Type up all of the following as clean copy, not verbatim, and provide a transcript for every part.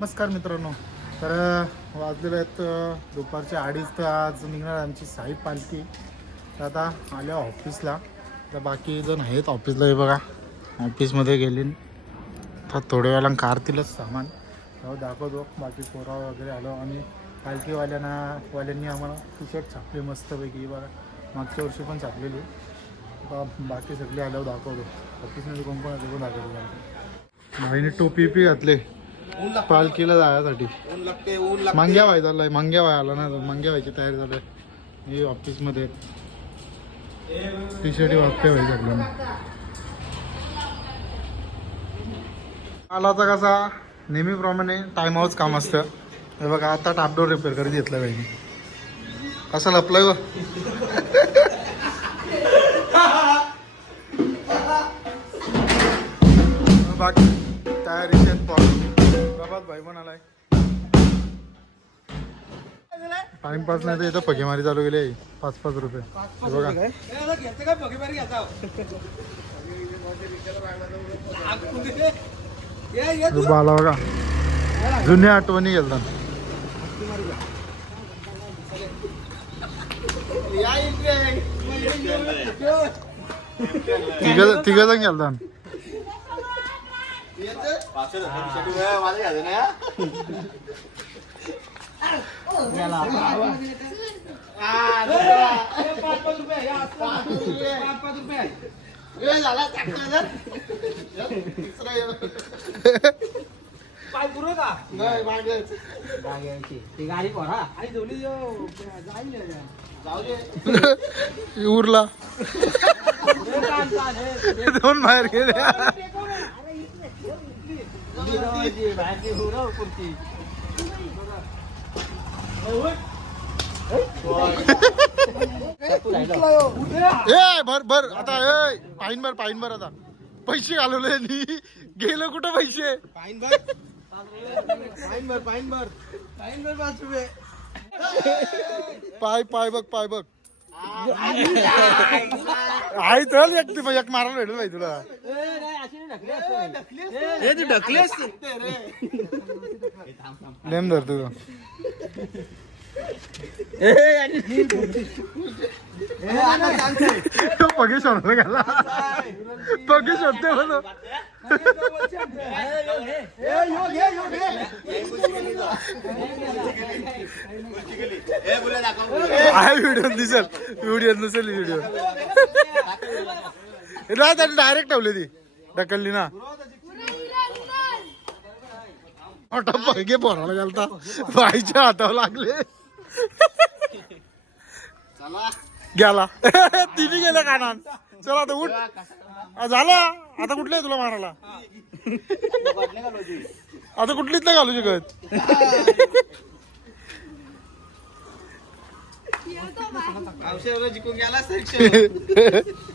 नमस्कार मित्रांनो. तर वाजलेले आहेत दुपारचे 2:30. तर आज निघणार आमची साई पालखी. तर आता आल्या ऑफिसला. तर बाकी जण आहेत ऑफिसला. हे बघा ऑफिसमध्ये गेली. तर थोड्या वेळाला कारतीलच सामान दाखवतो. बाकी पोरा वगैरे आलो आणि पालखीवाल्यांनी आम्हाला टी शर्ट छापले मस्तपैकी. बघा मागच्या वर्षी पण छापलेली. बाकी सगळे आल्यावर दाखवतो. ऑफिसमध्ये कोण कोण आले पण दाखवतो. भाईने टोपी पी घातले पालखीला जायसाठी. मांग्या व्हाय झालाय. मांग्या व्हाय आला ना. मांग्या व्हायची तयारी झाली. हे ऑफिसमध्ये टी शर्ट वागते व्हायचं आपल्याला. आला तर कसा नेहमीप्रमाणे टायमावरच काम असतं. हे बघा आता टापडोर रिपेअर करीत घेतलं पाहिजे. कसं लपलंय व बाकी तयारी प्रभात भाई पण आलाय. टाइमपास नाही तर इथं पगेमारी चालू केली आहे. 5-5 रुपये बघा. बाला बघा जुन्या आठवणी गेलतात. तिघ जण गेलतात. उरला दोन बाहेर गेले. भर भर आता पाईन भर आता. पैसे घालवले गेलं कुठं पैसे. पाय बघ आई चल एक मारायला भेटल भाई तुला. नेम धरतो तो पगे शोधला गेला. पगे शोधते म्हणून व्हिडिओ नसेल ना. त्यांनी डायरेक्ट ठेवली ती ढकलली ना. पगे पोराला घालता बाईच्या हातावर लागले. गेला तिने गेलं कानान. चला आता उठ झाला. आता कुठले आहे तुला मारायला. आता कुठलीच नाही घालू शकत.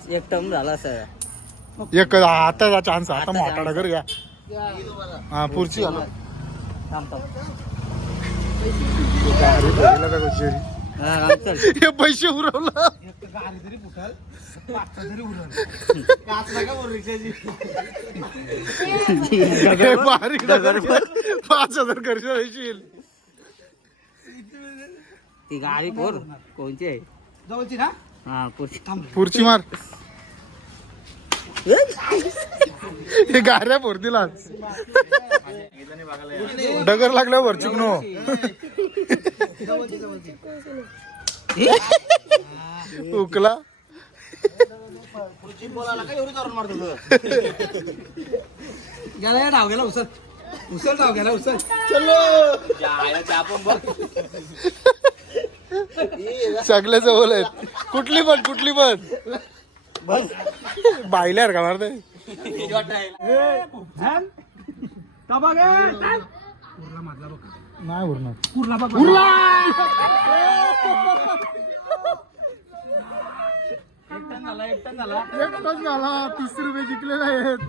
एकदम झाला सर. एक आता चान्स आता मोठा कर घ्या. हा पुढची झालं. हे पैसे उरवलं. 5,000 खर्च होईल. ती गाडी कोणची आहे जवळची ना. हा पुढची मार. हे गाड्या फोडतीलाच डगर लागल्यावर चुकनो. उकला गेला डाव गेला. उचल डाव गेला. उचल सगळे जवळ आहेत. कुठली पण बायल्यार का मारते. नाही उरणार. एकटाच झाला. 30 रुपये जिंकलेले आहेत.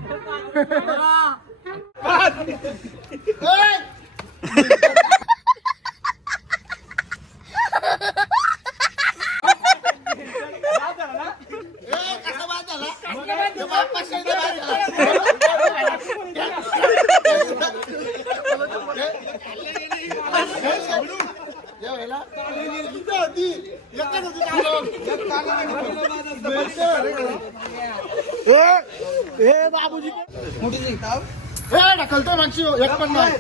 बाबूजी मोठी जी, ताव. ढकलतोय मागची एक पण नाही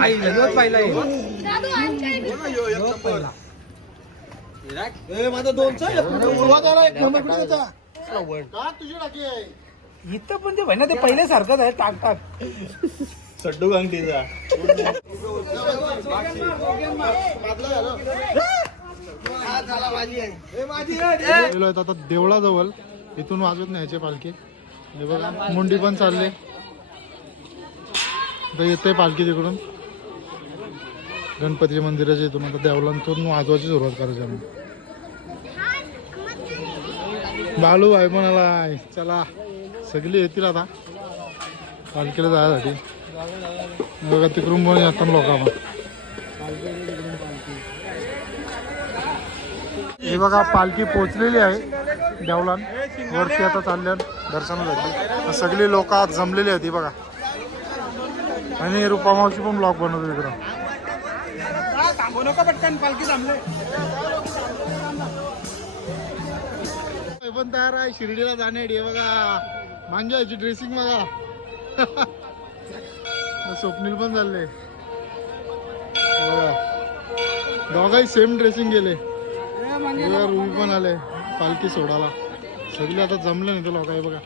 आई, लगेच पाहिला हे. माझा दोनचा एक नंबर कुठे होता? का तुझी टाकी आहे इथं पण ते भाई ते पहिले सारखंच आहे टाक टाक. सड्डू गांगटीचा गेलोय आता देवळाजवळ इथून वाजवत न्यायचे पालखी. हे बघा मुंडी पण चालले आता येते पालखी तिकडून गणपतीच्या मंदिराच्या इथून. आता देवळांतून वाजवायची सुरुवात करायची आम्ही. बालू भाई पण आलाय. चला सगळी येतील आता पालखीला जायसाठी. बघा तिकडून पण येतात लोक. हे बघा पालखी पोचलेली आहे देवलान वरती. आता चालल्या दर्शनासाठी. सगळी लोक आज जमलेली होती बघा. आणि रुपामावशी पण ब्लॉग बनवतो तिकडं. थांबू नका पटकन, पालखी थांबले. पण तयार आहे शिर्डीला जाण्यासाठी. हे बघा मांजाची ड्रेसिंग बघा. स्वप्नील पण चालले बघा. दोघाही सेम ड्रेसिंग गेले. रुई पण आले पालखी सोडायला. सगळे आता जमले नाही तर लोक. आहे बघा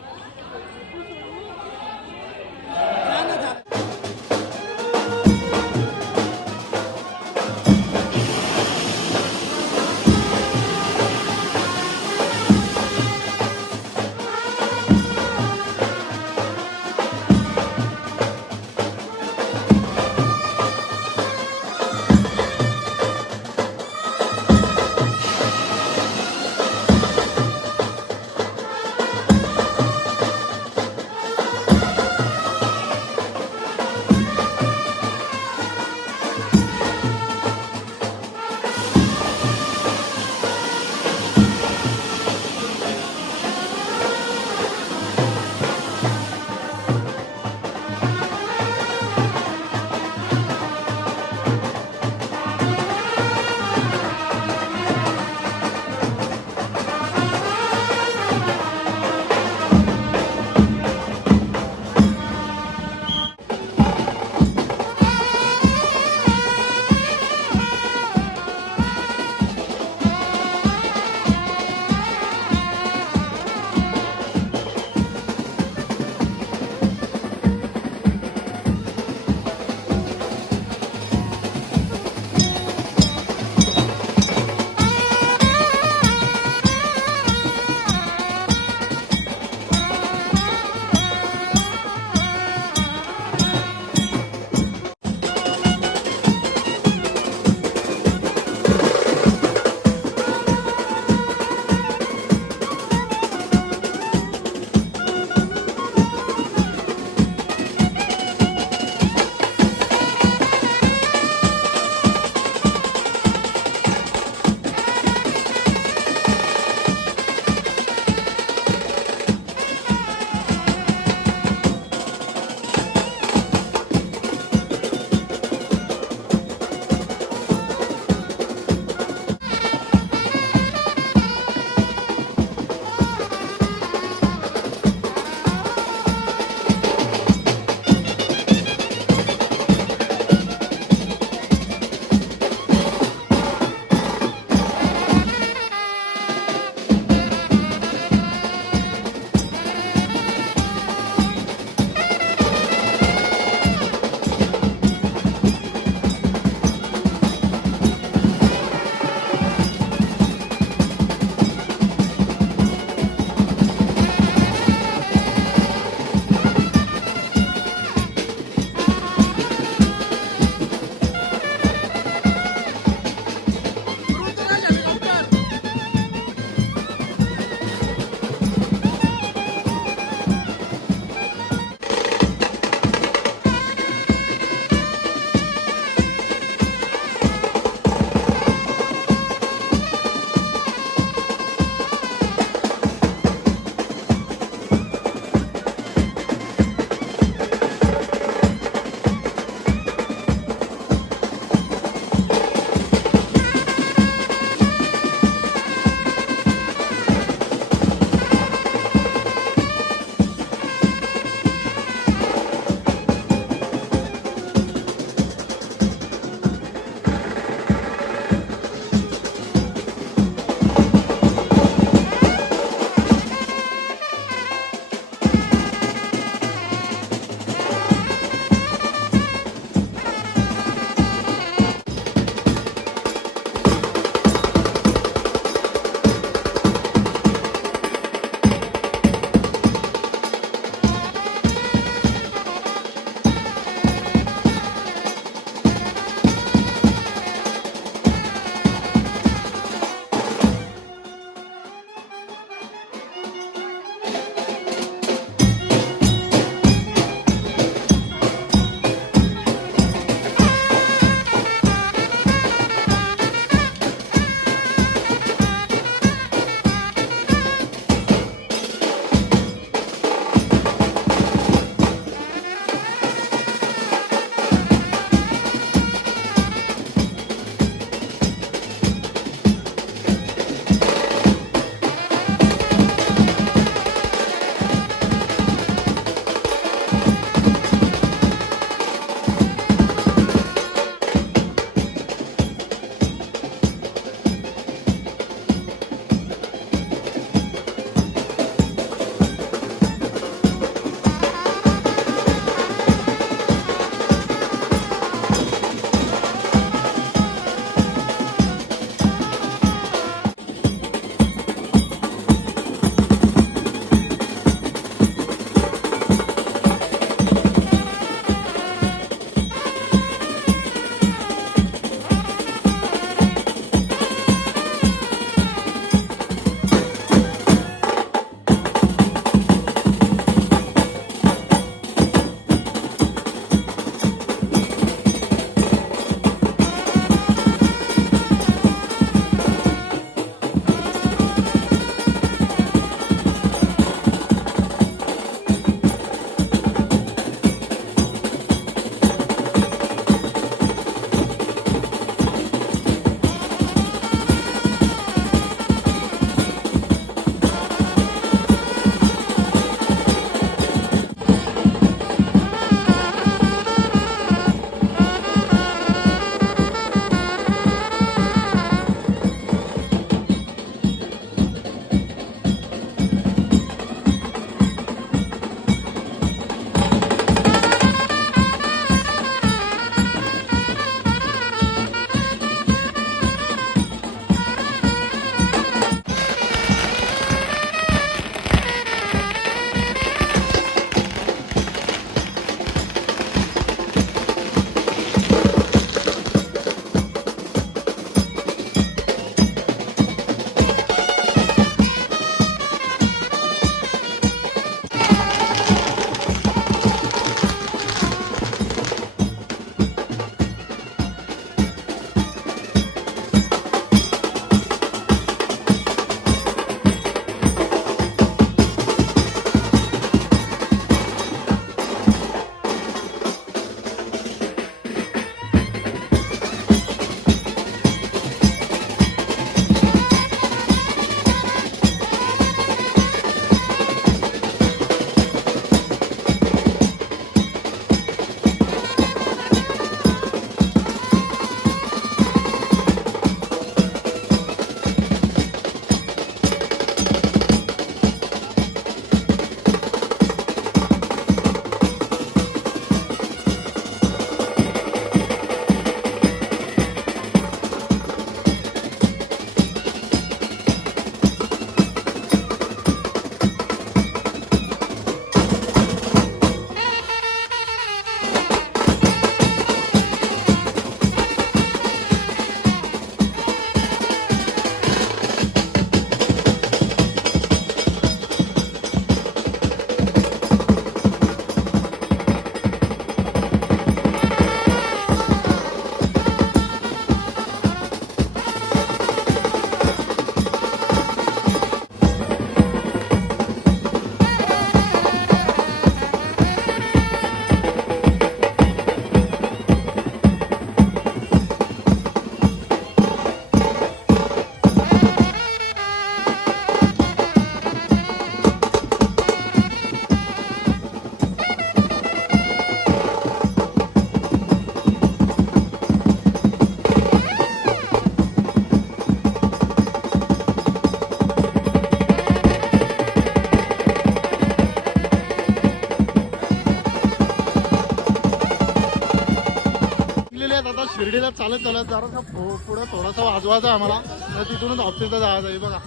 चालत चालत जरासा पुढं थोडासा वाजवायचा आहे आम्हाला तर तिथूनच ऑफिसला जायचं आहे. बघा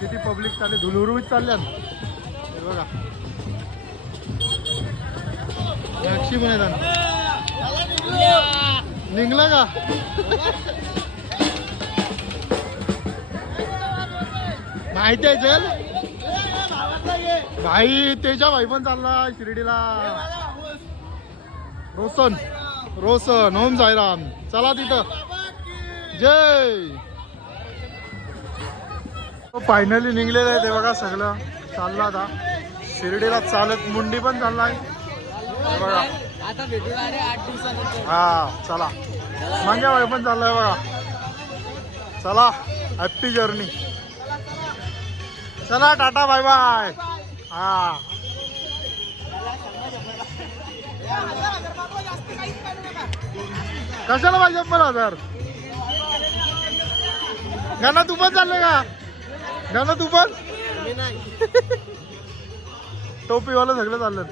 किती पब्लिक चालली धुलुरुवीत चालल्या हे बघा नक्षी पण येतात निघला का माहिती आहे चल भाई तेजा भाई पण चालला शिर्डीला रोशन रोशन ओम साईराम चला तिथं जय फायनली निघलेलं आहे ते बघा सगळं चाललं आता शिर्डीला चालत मुंडी पण चाललाय हे बघा आता भेटूया रे 8 दिवसानंतर. हा चला मांग्या भाई पण चाललाय बघा चला हॅप्पी जर्नी चला टाटा बाय बाय हा कशाला पाहिजे 50,000 गाणं तू पण चाललंय का गाणं तू पण टोपीवाला सगळं चाललं